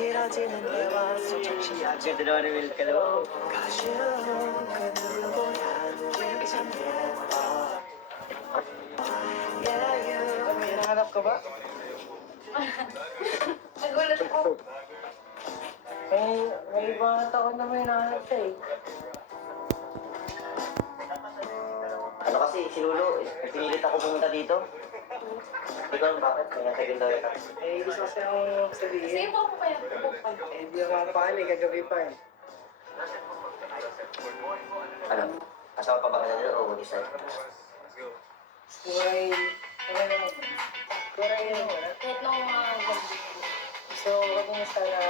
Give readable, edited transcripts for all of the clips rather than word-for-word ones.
이뤄지는 대화 속 정신이 Ganda naman ni Will Calao. 가시운 그 누구보다 기억이 참 예뻐. Yeah, you. May hinahanap ka ba? Nagulat ako. May ibang taon na may hinahanap ka eh. Ano kasi, si Lolo, pinilit ako pumunta dito. Ikaw, bakit? May nasagin daw yata. Gusto ko sa'yo sabihin. Sa'yo po ako kaya pupunta. Hindi ako makapakali, kagabi pa eh. Ano? Kasama pa ba ka nila o mag-isa? Kuray yun. Kahit nung mga gabi. So, kumusta na,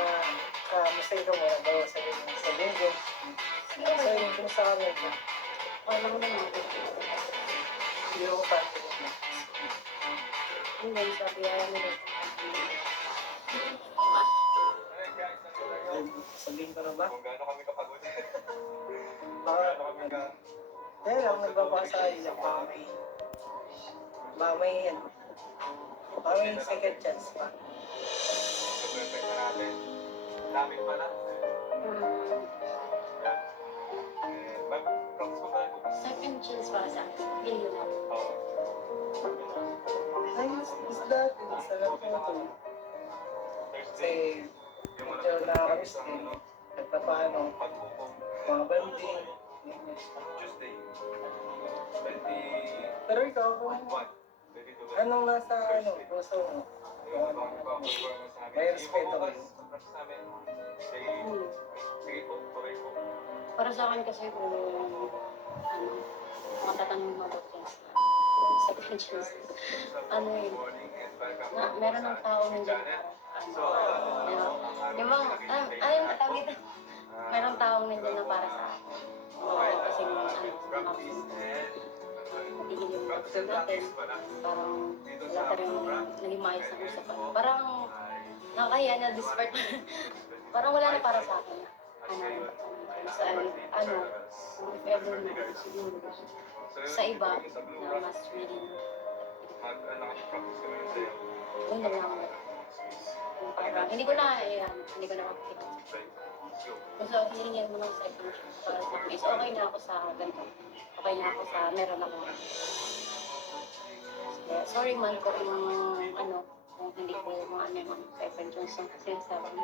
masaya ka muna daw sa linggo. So, yun, kumusta ka medyo? Alam mo naman. Hindi ako pa. Hindi, sabi ayaw mo rin. Sabihin ko na ba? Kung gaano kami kapagod. Baka, Gaano kami ka... kaya lang, nagbabasa ilang baka may second chance pa. Perfect na natin. Dami pa na. Mag-props ko pala ko. Second chance para sa akin. Hindi lang. Oo. Ayos, is that? Sarap mo ito. Kasi, Yung wala medyo nakakamiss isang din. ano, Nagpapaano, pag-upong mga banding. Tuesday. 21. Pero ikaw, kung 22. anong nasa puso mo? Yung mga iba-iba sa amin. May respeto Yung kayo. bukas, props namin. Sige po, tuloy po. Para sa akin kasi kung matatanong mo about yan sa second chance. Ano yun? Meron ng tao nandiyan yung mga, ayun, tawag ito. Merong taong nandiyan na para sa akin. Kasi matigil yung pag natin. Parang wala pa rin naging maayos na usapan. Parang nakakaya na despite. Parang wala na para sa akin. If ever na, siguro. Sa iba, na mas really, Mag-practice kami sa'yo. yun na lang. Parang, hindi ko na makikita. So, hilingin mo ng second chance para sa akin. So, okay na ako sa ganito. Okay na ako sa meron ako. Sorry man ko kung hindi ko maano yung second chance yung sinasabi mo.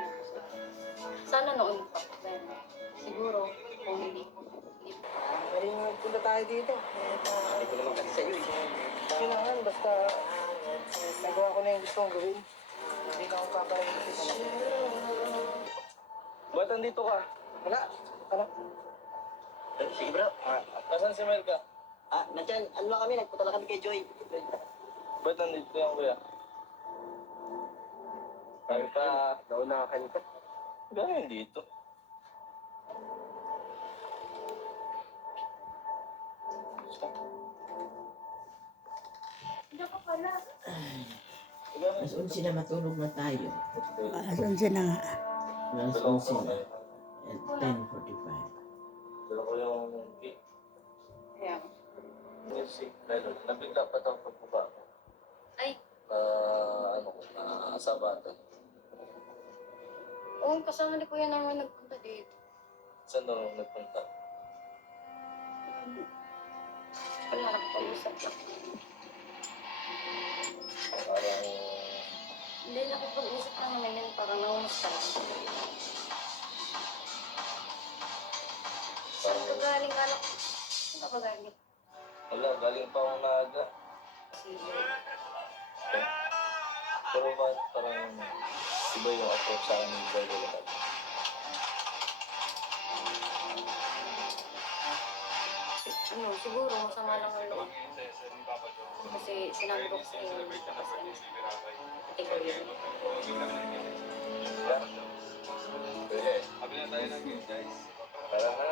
Sana noon pa. Siguro, kung hindi. May punta tayo dito. Hindi ko naman kasi sa'yo eh. Kailangan, basta nagawa ko na yung gusto kong gawin. Hindi na ako papalagitin. Ba't andito ka? Wala. Ano? Sige bro. Nasaan si Melka? Nandyan, ano lang kami, nagpunta lang kami kay Joy. Ba't nandito yan, kuya? Kami pa, Naunakan ka. gano'n dito. Hindi ko pala. Alas 11 na matulog na tayo. Alas 11 na nga. Alas 11 na. At 10:45. Dala ko yung cake. Kaya, Music. Nabigla pa daw pagbuka ko. ay, Sabado. oo, kasama ni Kuya naman nagpunta dito. Saan daw nagpunta? Wala lang pag-usap lang. Parang, Hindi na ako pag-usap lang naman yan, parang naumusta. Saan ka galing, anak? Saan ka ba galing? wala, galing pa akong naaga. Sige. Pero ba't parang iba yung approach sa akin ng Bella? Siguro, masama lang ang loob. Kasi sinabi ko kasi kasi ate ko yun. Pwede. Sabi na tayo ng game, guys. Tara na.